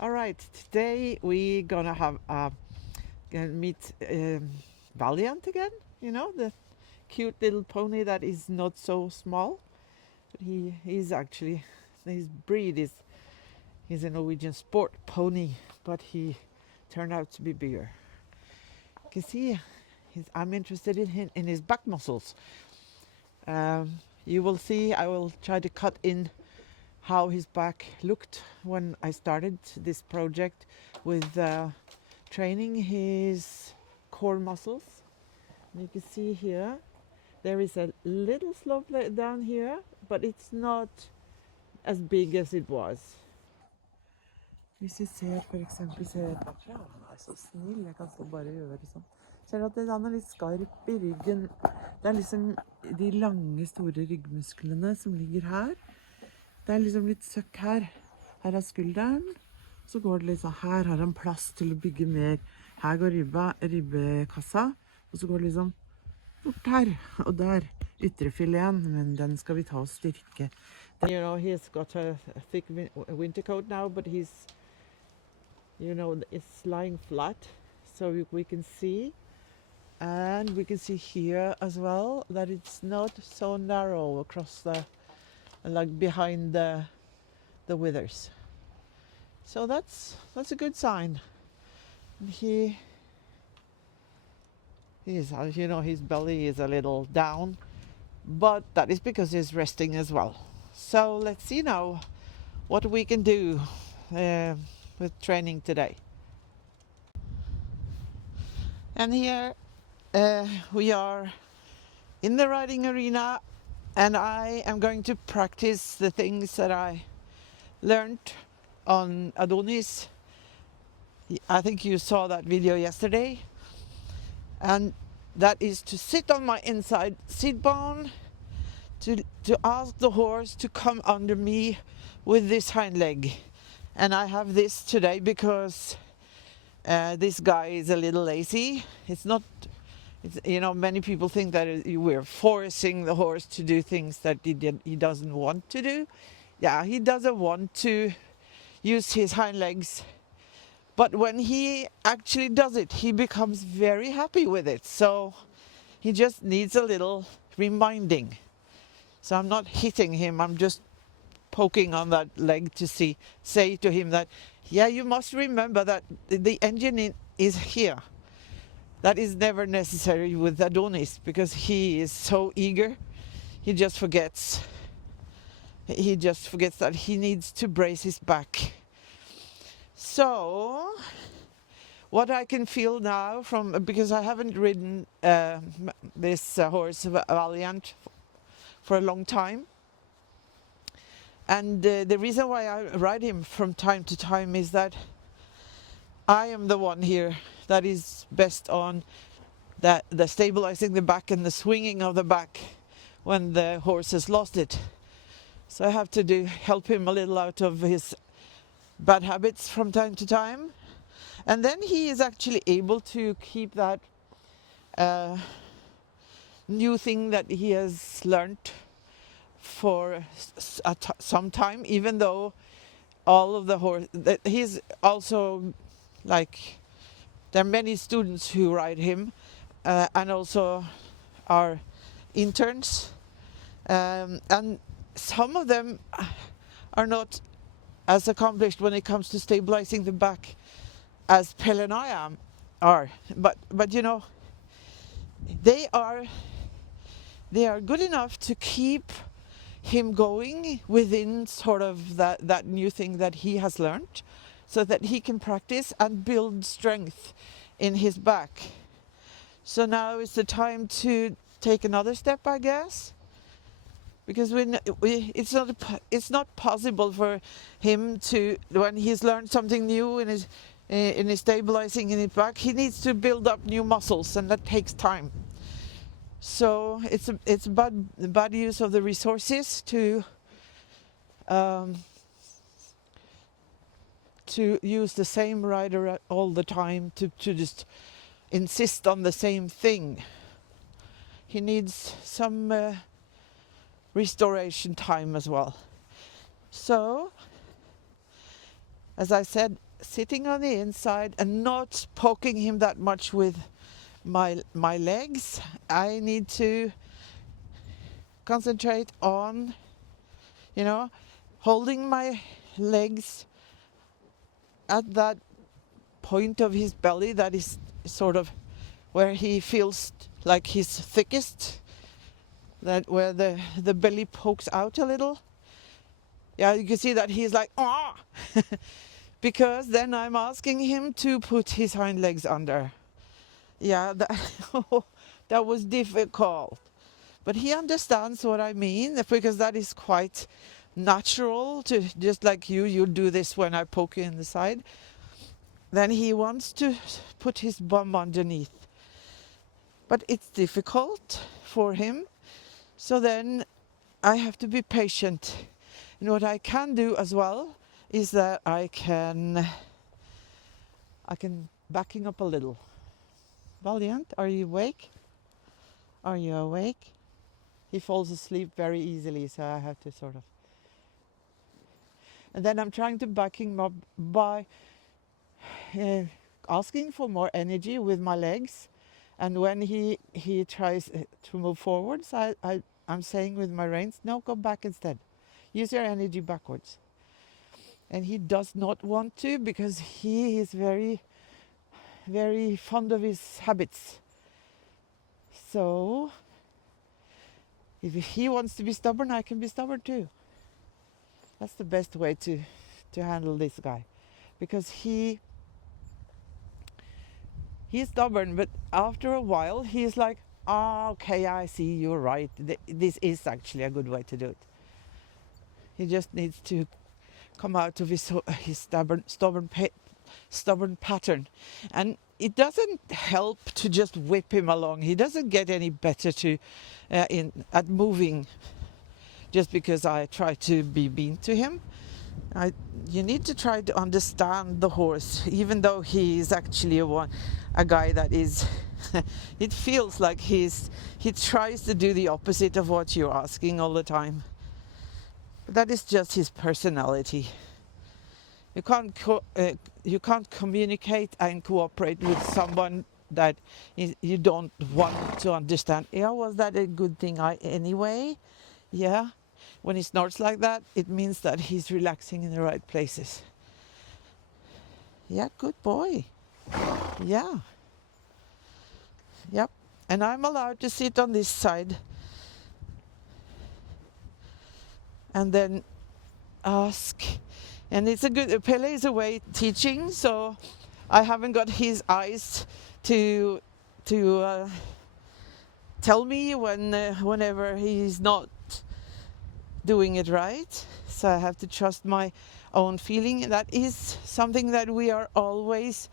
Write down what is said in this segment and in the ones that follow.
All right, today we gonna have gonna meet Valiant again. You know, the cute little pony that is not so small, but he's actually his breed is he's a Norwegian sport pony, but he turned out to be bigger. You can see I'm interested in his back muscles. You will see. I will try to cut in how his back looked when I started this project with training his core muscles. And you can see here there is a little slope down here, but it's not as big as it was. Hvis vi ser for eksempel, ser han er så snill, jeg kan bare gjøre sånn. Ser at han er litt skarp i ryggen. Det er liksom de lange, store ryggmusklene som ligger her. Det er liksom litt søkk her. Her er skulderen. Så går det liksom, her har han plass til å bygge mer. Her går ribbekassa. Og så går det liksom bort her. Og der, ytrefileten, men den skal vi ta og styrke. You know, he's got a thick winter coat now, but he's, you know, it's lying flat. So we can see. And we can see here as well that it's not so narrow across the, like behind the withers. So that's a good sign. He is, you know, his belly is a little down, but that is because he's resting as well. So let's see now what we can do with training today. And here we are in the riding arena, and I am going to practice the things that I learned on Adonis. I think you saw that video yesterday. And that is to sit on my inside seat bone, to ask the horse to come under me with this hind leg. And I have this today because this guy is a little lazy. It's not, you know, many people think that we're forcing the horse to do things that he doesn't want to do. Yeah, he doesn't want to use his hind legs. But when he actually does it, he becomes very happy with it. So he just needs a little reminding. So I'm not hitting him, I'm just poking on that leg to say to him that, yeah, you must remember that the engine is here. That is never necessary with Adonis because he is so eager. He just forgets. He just forgets that he needs to brace his back. So, what I can feel now because I haven't ridden this horse Valiant for a long time. And the reason why I ride him from time to time is that I am the one here that is best on the stabilizing the back and the swinging of the back when the horse has lost it. So I have to help him a little out of his bad habits from time to time. And then he is actually able to keep that new thing that he has learned for some time, even though all of the horse, he's also like, there are many students who ride him and also are interns, and some of them are not as accomplished when it comes to stabilizing the back as Pelle and I are, but you know, they are good enough to keep him going within sort of that new thing that he has learned, so that he can practice and build strength in his back. So now is the time to take another step, I guess, because it's not possible for him to, when he's learned something new in his stabilizing in his back, he needs to build up new muscles, and that takes time. So it's bad use of the resources to use the same rider all the time, to just insist on the same thing. He needs some restoration time as well. So, as I said, sitting on the inside and not poking him that much with my legs. I need to concentrate on, holding my legs at that point of his belly that is sort of where he feels like he's thickest, that where the belly pokes out a little. Yeah, you can see that he's like, ah, because then I'm asking him to put his hind legs under. Yeah, that was difficult. But he understands what I mean, because that is quite natural to, just like you do this when I poke you in the side. Then he wants to put his bum underneath. But it's difficult for him. So then I have to be patient. And what I can do as well is that I can backing up a little. Valiant, are you awake? Are you awake? He falls asleep very easily, so I have to sort of. And then I'm trying to back him up by asking for more energy with my legs. And when he tries to move forwards, I'm saying with my reins, no, go back instead. Use your energy backwards. And he does not want to, because he is very, very fond of his habits. So if he wants to be stubborn, I can be stubborn too. That's the best way to handle this guy, because he's stubborn, but after a while he's like, okay, I see, you're right. This is actually a good way to do it. He just needs to come out of his stubborn pattern. And it doesn't help to just whip him along. He doesn't get any better at moving just because I try to be mean to him. You need to try to understand the horse, even though he is actually a guy that is it feels like he tries to do the opposite of what you're asking all the time. But that is just his personality. You can't communicate and cooperate with someone that you don't want to understand. Yeah, was that a good thing anyway? Yeah. When he snorts like that, it means that he's relaxing in the right places. Yeah, good boy. Yeah. Yep. And I'm allowed to sit on this side and then ask. And it's Pele is away teaching, so I haven't got his eyes to tell me whenever he's not doing it right. So I have to trust my own feeling. That is something that we are always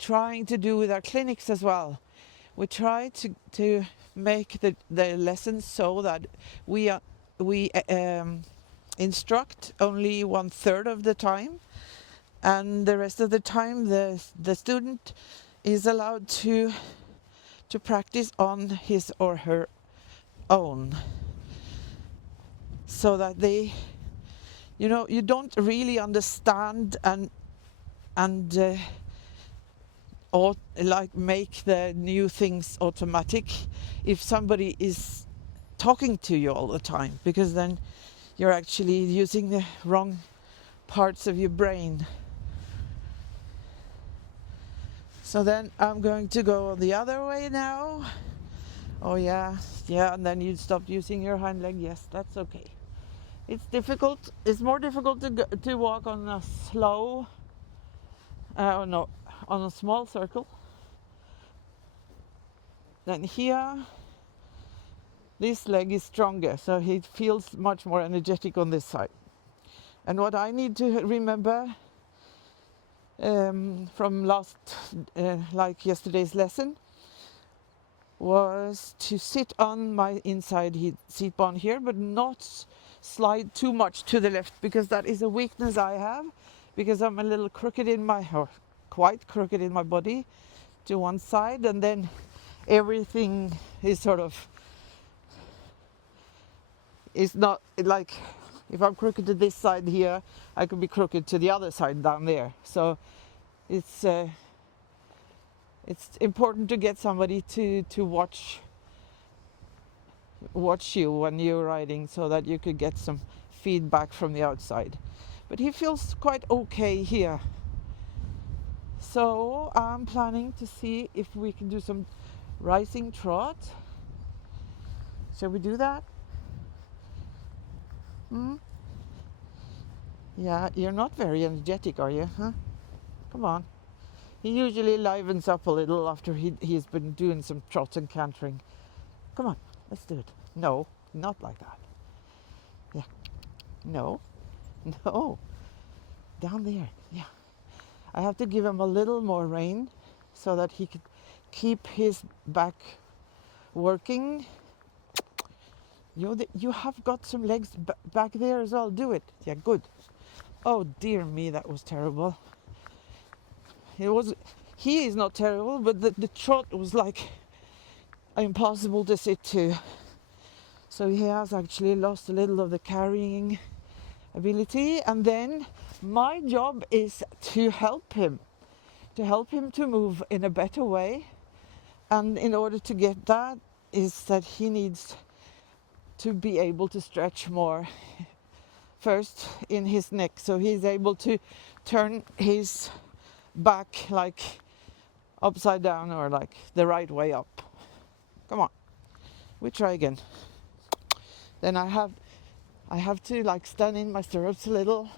trying to do with our clinics as well. We try to make the lessons so that we instruct only 1/3 of the time, and the rest of the time the student is allowed to practice on his or her own, so that they, you don't really understand and or like make the new things automatic if somebody is talking to you all the time, because then you're actually using the wrong parts of your brain. So then I'm going to go the other way now. Oh yeah, and then you stopped using your hind leg. Yes, that's okay. It's difficult. It's more difficult to walk on a slow, on a small circle. Then here, this leg is stronger, so he feels much more energetic on this side. And what I need to remember from like yesterday's lesson, was to sit on my inside seat bone here, but not slide too much to the left, because that is a weakness I have, because I'm a little quite crooked in my body to one side, and then everything is sort of, it's not like, If I'm crooked to this side here, I could be crooked to the other side down there. So it's important to get somebody to watch you when you're riding, so that you could get some feedback from the outside. But he feels quite okay here. So I'm planning to see if we can do some rising trot. Shall we do that? Yeah, you're not very energetic, are you? Huh? Come on. He usually livens up a little after he's been doing some trot and cantering. Come on, let's do it. No, not like that. Yeah. No. No. Down there. Yeah. I have to give him a little more rein so that he could keep his back working. You have got some legs back there as well. Do it. Yeah, good. Oh dear me, that was terrible. He is not terrible, but the trot was like impossible to sit to. So he has actually lost a little of the carrying ability. And then my job is to help him to move in a better way. And in order to get that is that he needs to be able to stretch more first in his neck, so he's able to turn his back like upside down or like the right way up. Come on, we try again. Then I have to like stand in my stirrups a little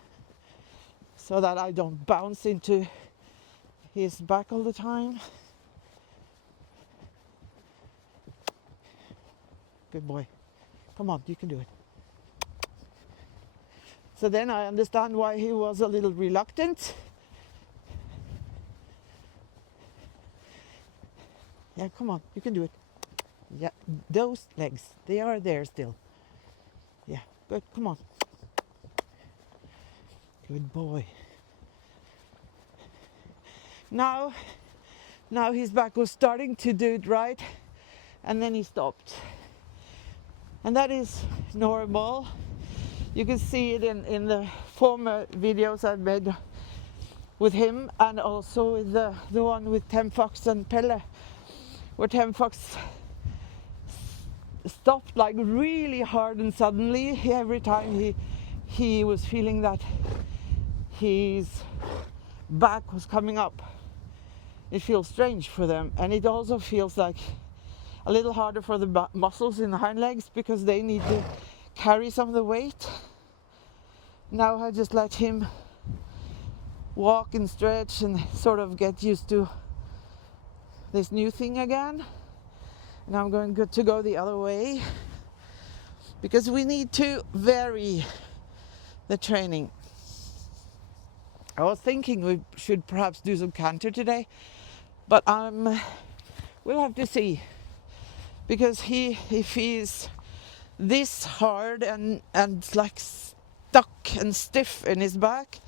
so that I don't bounce into his back all the time. Good boy. Come on, you can do it. So then I understand why he was a little reluctant. Yeah, come on, you can do it. Yeah, those legs, they are there still. Yeah, good, come on. Good boy. Now his back was starting to do it right, and then he stopped. And that is normal. You can see it in the former videos I've made with him, and also with the one with Tem Fox and Pelle, where Tem Fox stopped like really hard and suddenly every time he was feeling that his back was coming up. It feels strange for them, and it also feels like a little harder for the muscles in the hind legs because they need to carry some of the weight. Now I just let him walk and stretch and sort of get used to this new thing again. And I'm going to go the other way because we need to vary the training. I was thinking we should perhaps do some canter today, but we'll have to see, because if he's this hard and like stuck and stiff in his back,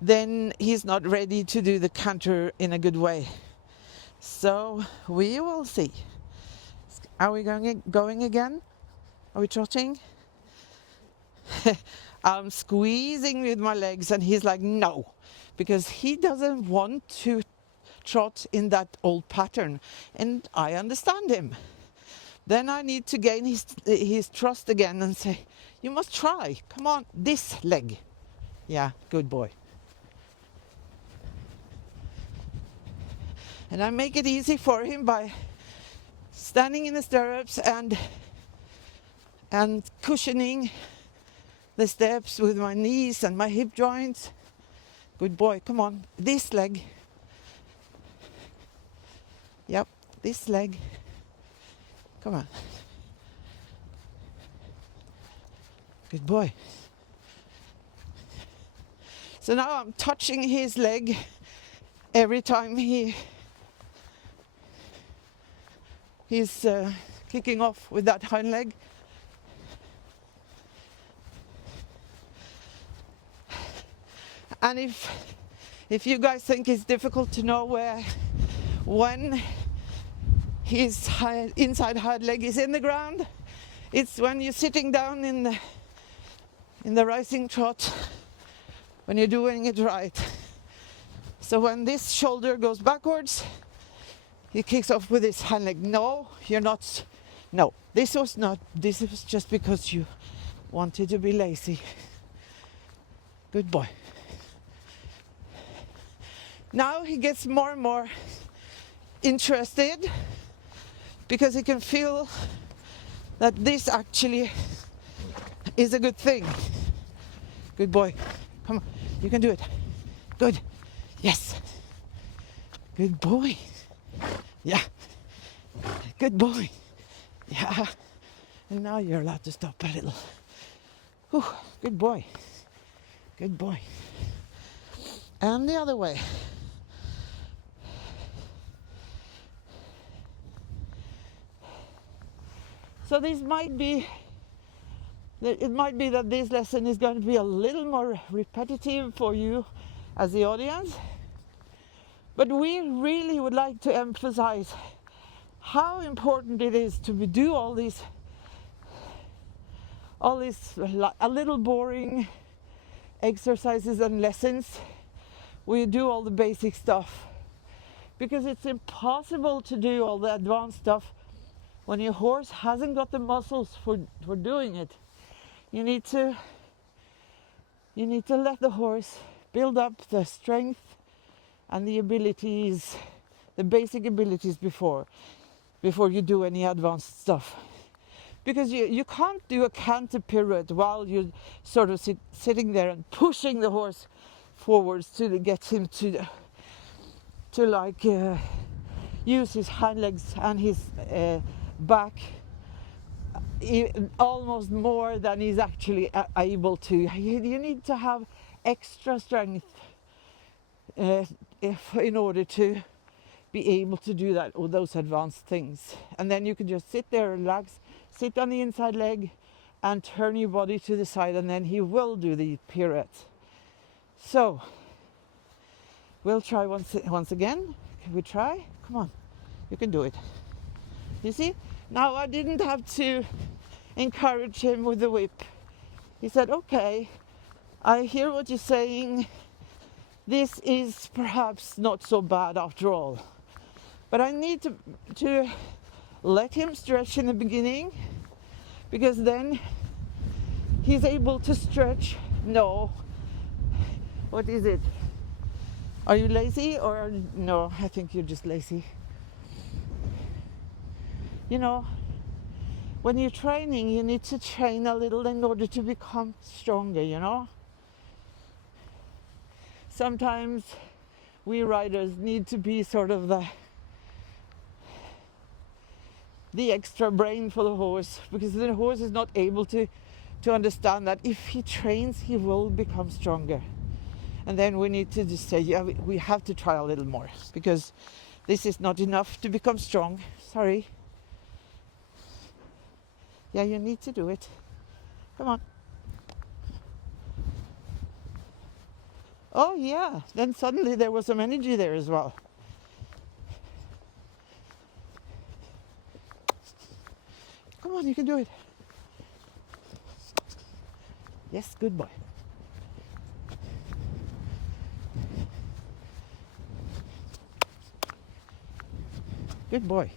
then he's not ready to do the canter in a good way. So we will see. Are we going again? Are we trotting? I'm squeezing with my legs and he's like no, because he doesn't want to trot in that old pattern, and I understand him. Then I need to gain his trust again and say, you must try, come on, this leg. Yeah, good boy. And I make it easy for him by standing in the stirrups and cushioning the steps with my knees and my hip joints. Good boy, come on, this leg. Yep, this leg. Come on. Good boy. So now I'm touching his leg every time he's kicking off with that hind leg. And if you guys think it's difficult to know when his inside hind leg is in the ground, it's when you're sitting down in in the rising trot when you're doing it right. So when this shoulder goes backwards, he kicks off with his hind leg. No, you're not. No, this was just because you wanted to be lazy. Good boy. Now he gets more and more interested because he can feel that this actually is a good thing. Good boy. Come on, you can do it. Good. Yes. Good boy. Yeah. Good boy. Yeah. And now you're allowed to stop a little. Whew. Good boy. Good boy. And the other way. So it might be that this lesson is going to be a little more repetitive for you as the audience, but we really would like to emphasize how important it is to do all these a little boring exercises and lessons. We do all the basic stuff because it's impossible to do all the advanced stuff when your horse hasn't got the muscles for doing it. You need to let the horse build up the strength and the abilities, the basic abilities before you do any advanced stuff. Because you can't do a canter pirouette while you're sort of sitting there and pushing the horse forwards to get him to use his hind legs and his back almost more than he's actually able to. You need to have extra strength in order to be able to do that, or those advanced things. And then you can just sit there, relax, sit on the inside leg and turn your body to the side, and then he will do the pirouette. So we'll try once again. Can we try? Come on, you can do it. You see? Now I didn't have to encourage him with the whip. He said, okay, I hear what you're saying. This is perhaps not so bad after all. But I need to let him stretch in the beginning, because then he's able to stretch. No. What is it? Are you lazy or no? I think you're just lazy. You know, when you're training, you need to train a little in order to become stronger, you know? Sometimes we riders need to be sort of the extra brain for the horse, because the horse is not able to understand that if he trains, he will become stronger. And then we need to just say, yeah, we have to try a little more, because this is not enough to become strong. Sorry. Yeah, you need to do it. Come on. Oh yeah, then suddenly there was some energy there as well. Come on, you can do it. Yes, good boy. Good boy.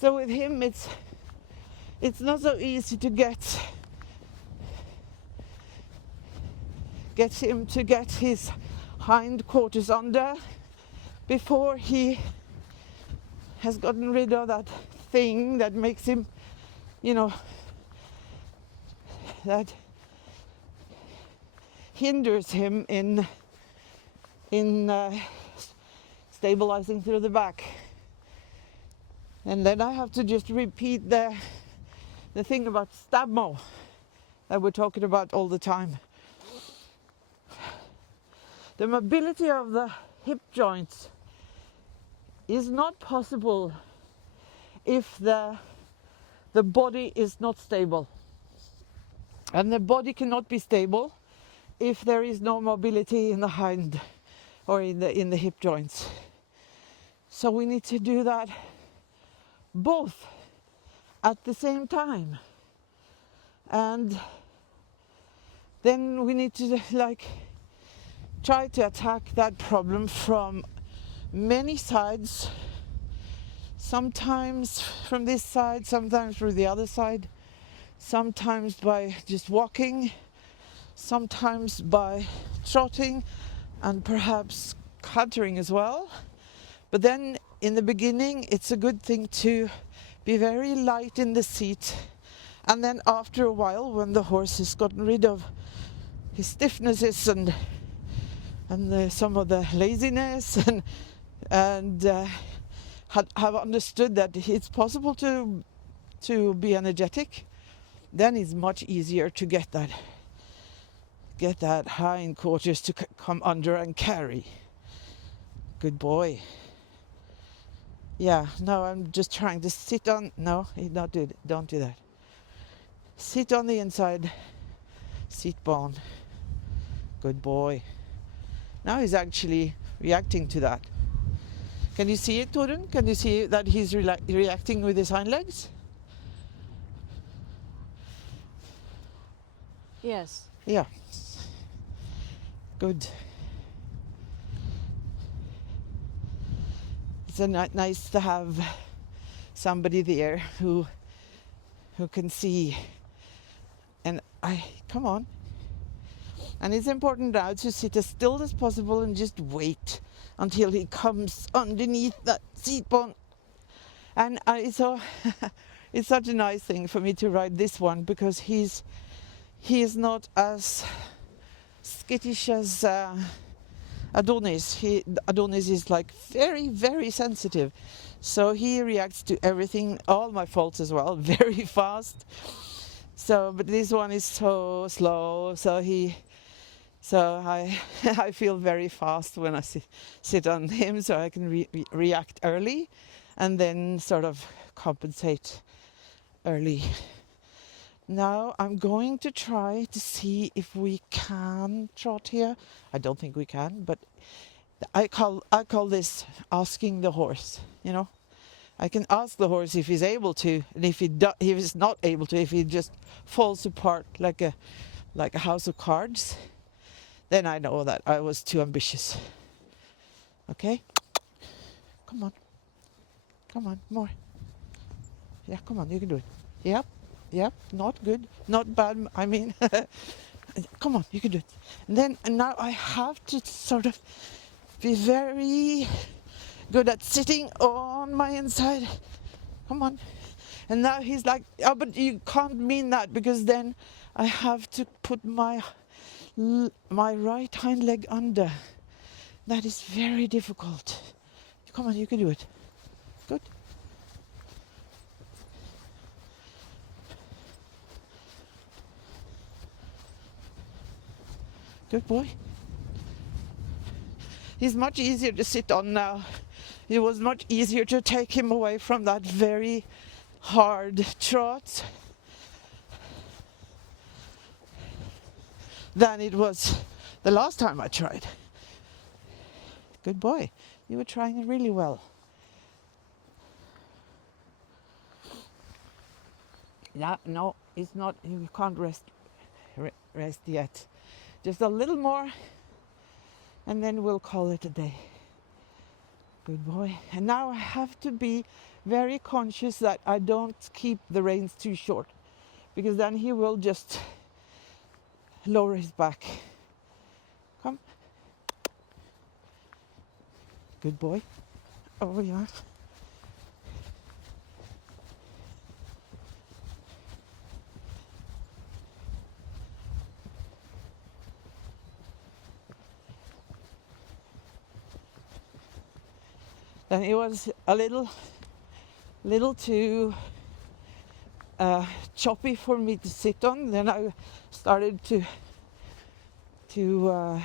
So with him, it's not so easy to get him to get his hind quarters under before he has gotten rid of that thing that makes him, you know, that hinders him in stabilizing through the back. And then I have to just repeat the thing about stabmo that we're talking about all the time. The mobility of the hip joints is not possible if the body is not stable. And the body cannot be stable if there is no mobility in the hind or in the hip joints. So we need to do that both at the same time. And then we need to like try to attack that problem from many sides. Sometimes from this side, sometimes from the other side, sometimes by just walking, sometimes by trotting, and perhaps cantering as well. But then in the beginning, it's a good thing to be very light in the seat. And then after a while, when the horse has gotten rid of his stiffnesses and some of the laziness and have understood that it's possible to be energetic, then it's much easier to get that hindquarters to come under and carry. Good boy. Yeah, no, I'm just trying to sit on. No, don't do that. Sit on the inside seat bone. Good boy. Now he's actually reacting to that. Can you see it, Torun? Can you see that he's reacting with his hind legs? Yes. Yeah. Good. It's nice to have somebody there who can see. And come on. And it's important now to sit as still as possible and just wait until he comes underneath that seat bone. And it's such a nice thing for me to ride this one, because he is not as skittish as Adonis. Adonis is like very, very sensitive. So he reacts to everything, all my faults as well, very fast. But this one is so slow. So I feel very fast when I sit on him, so I can react early and then sort of compensate early. Now I'm going to try to see if we can trot here. I don't think we can, but I call this asking the horse, you know. I can ask the horse if he's able to, and if he's not able to, if he just falls apart like a house of cards, then I know that I was too ambitious. Okay? Come on, more. Yeah, come on, you can do it. Yep, not good, not bad, I mean. Come on, you can do it. And now I have to sort of be very good at sitting on my inside. Come on. And now he's like, oh, but you can't mean that, because then I have to put my right hind leg under. That is very difficult. Come on, you can do it. Good. Good boy. He's much easier to sit on now. It was much easier to take him away from that very hard trot than it was the last time I tried. Good boy. You were trying really well. No, it's not. You can't rest yet. Just a little more, and then we'll call it a day. Good boy. And now I have to be very conscious that I don't keep the reins too short, because then he will just lower his back. Come. Good boy. Oh, yeah. And it was a little too choppy for me to sit on. Then I started to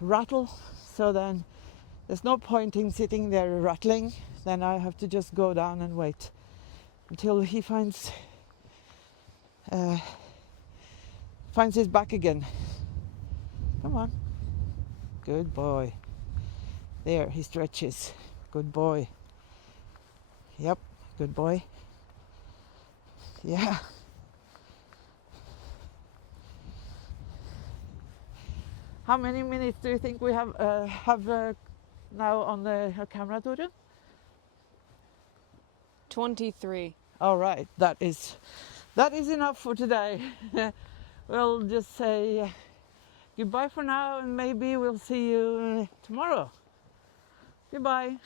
rattle. So then there's no point in sitting there rattling. Then I have to just go down and wait until he finds his back again. Come on. Good boy. There, he stretches. Good boy. Yep, good boy. Yeah. How many minutes do you think we have now on the camera, Torun? 23. All right, that is enough for today. We'll just say goodbye for now, and maybe we'll see you tomorrow. Goodbye.